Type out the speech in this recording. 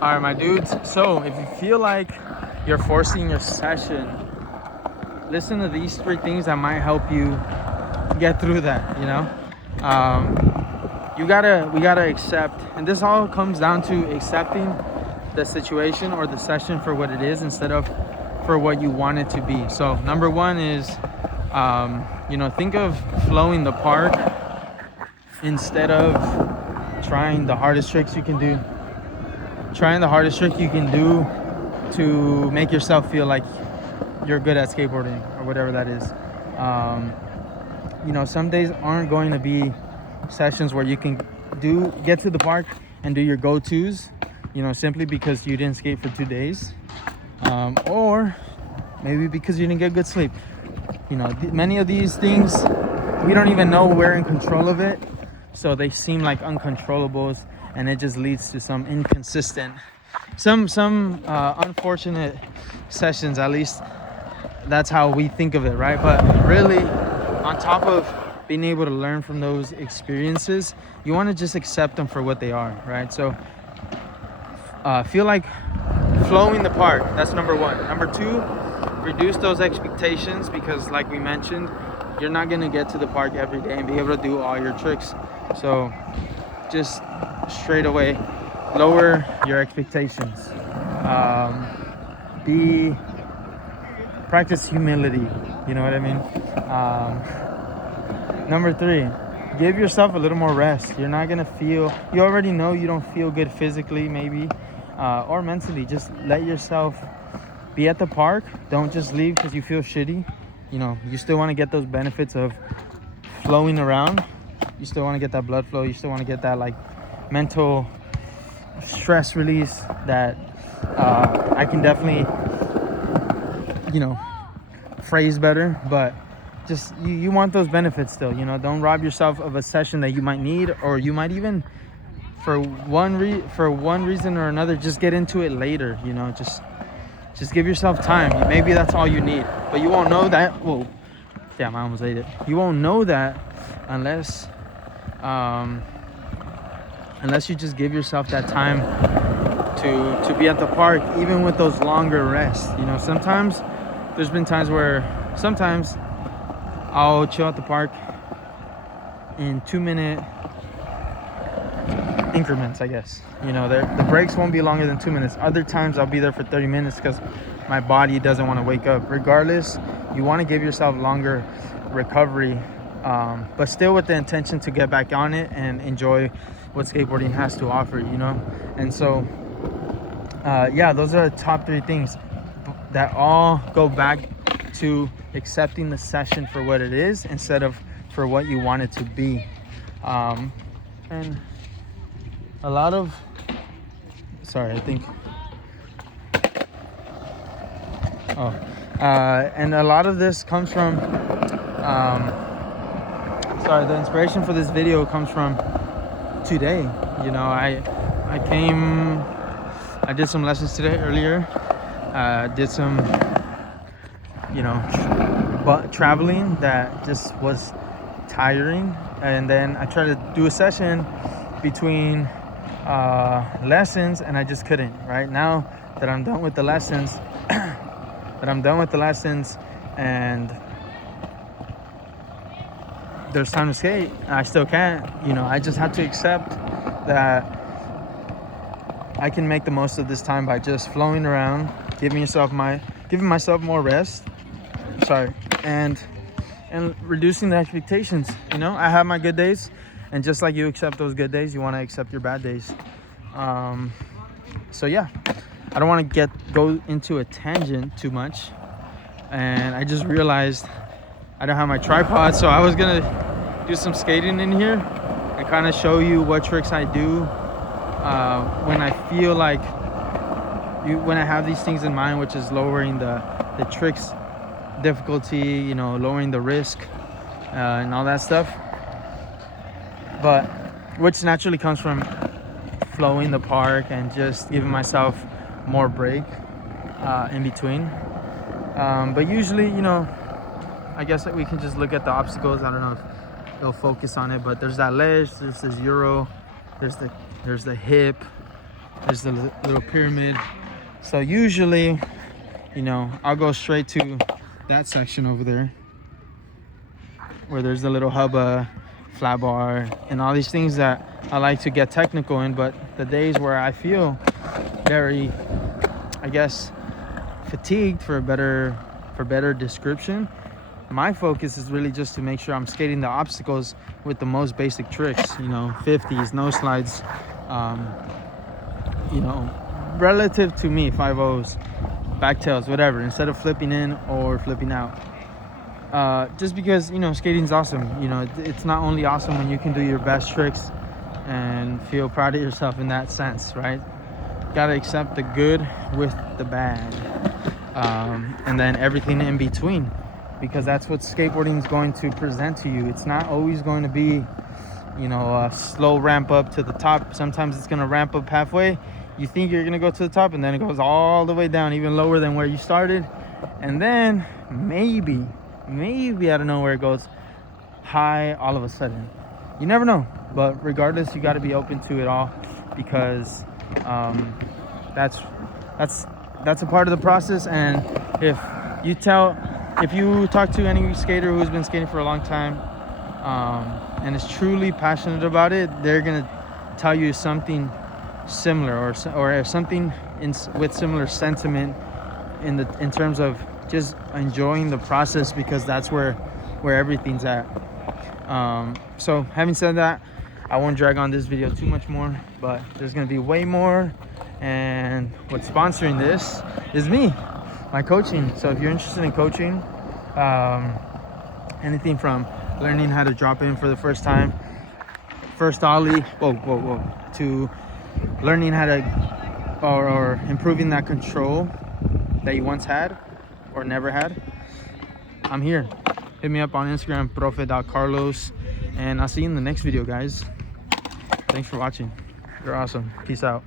All right, my dudes. So if you feel like you're forcing your session, listen to these three things that might help you get through that. We gotta accept, and this all comes down to accepting the situation or the session for what it is instead of for what you want it to be. So number one is, think of flowing the park instead of trying the hardest tricks you can do. Trying the hardest trick you can do to make yourself feel like you're good at skateboarding or whatever that is. Some days aren't going to be sessions where you can get to the park and do your go-tos, simply because you didn't skate for 2 days, or maybe because you didn't get good sleep. Many of these things, we don't even know we're in control of it, so they seem like uncontrollables, and it just leads to some inconsistent, some unfortunate sessions. At least that's how we think of it, right? But really, on top of being able to learn from those experiences, you want to just accept them for what they are, right? So feel like flowing the park. That's number one. Number two, reduce those expectations, because like we mentioned, you're not going to get to the park every day and be able to do all your tricks. So just straight away lower your expectations. Practice humility, you know what I mean? Number three, give yourself a little more rest. You're not gonna you already know you don't feel good physically, maybe, or mentally. Just let yourself be at the park. Don't just leave because you feel shitty. You still want to get those benefits of flowing around. You still want to get that blood flow. You still want to get that like mental stress release that I can definitely, phrase better. But just you want those benefits still. Don't rob yourself of a session that you might need, or you might even, for one reason or another, just get into it later. Just give yourself time. Maybe that's all you need, but you won't know that. Whoa, damn! I almost ate it. You won't know that unless you just give yourself that time to be at the park, even with those longer rests. Sometimes there's been times where sometimes I'll chill at the park in 2-minute increments, I guess. The breaks won't be longer than 2 minutes. Other times I'll be there for 30 minutes because my body doesn't want to wake up. Regardless, you want to give yourself longer recovery, but still with the intention to get back on it and enjoy what skateboarding has to offer. And so those are the top three things that all go back to accepting the session for what it is instead of for what you want it to be. And a lot of and a lot of this comes from the inspiration for this video comes from today. I did some lessons today earlier, did some traveling that just was tiring, and then I tried to do a session between lessons, and I just couldn't. Right now that I'm done with the lessons and there's time to skate, I still can't. I just have to accept that I can make the most of this time by just flowing around, giving myself more rest. And reducing the expectations. I have my good days, and just like you accept those good days, you want to accept your bad days. So yeah, I don't want to go into a tangent too much, and I just realized I don't have my tripod, so I was gonna do some skating in here and kind of show you what tricks I do when I feel like when I have these things in mind, which is lowering the tricks difficulty, lowering the risk, and all that stuff, but which naturally comes from flowing the park and just giving myself more break in between. But usually, I guess that we can just look at the obstacles. I don't know if it'll focus on it, but there's that ledge, there's this Euro, there's the hip, There's the little pyramid. So usually, you know, I'll go straight to that section over there where there's the little hubba, flat bar, and all these things that I like to get technical in. But the days where I feel very, I guess, fatigued, for better description, my focus is really just to make sure I'm skating the obstacles with the most basic tricks, you know, 50s, no slides, you know, relative to me, 5-0s, backtails, whatever, instead of flipping in or flipping out. Just because, you know, skating's awesome. You know, it's not only awesome when you can do your best tricks and feel proud of yourself in that sense, right? Gotta accept the good with the bad, and then everything in between, because that's what skateboarding is going to present to you. It's not always going to be, you know, a slow ramp up to the top. Sometimes it's going to ramp up halfway. You think you're going to go to the top, and then it goes all the way down, even lower than where you started. And then maybe out of nowhere it goes high all of a sudden. You never know. But regardless, you got to be open to it all, because that's a part of the process. And if you talk to any skater who's been skating for a long time, and is truly passionate about it, they're gonna tell you something similar, or something with similar sentiment in terms of just enjoying the process, because that's where everything's at. So having said that, I won't drag on this video too much more, but there's gonna be way more. And what's sponsoring this is me, my coaching. So if you're interested in coaching, anything from learning how to drop in for the first time, first ollie, to learning how to, or improving that control that you once had or never had, I'm here. Hit me up on Instagram, profe.carlos, and I'll see you in the next video, guys. Thanks for watching. You're awesome. Peace out.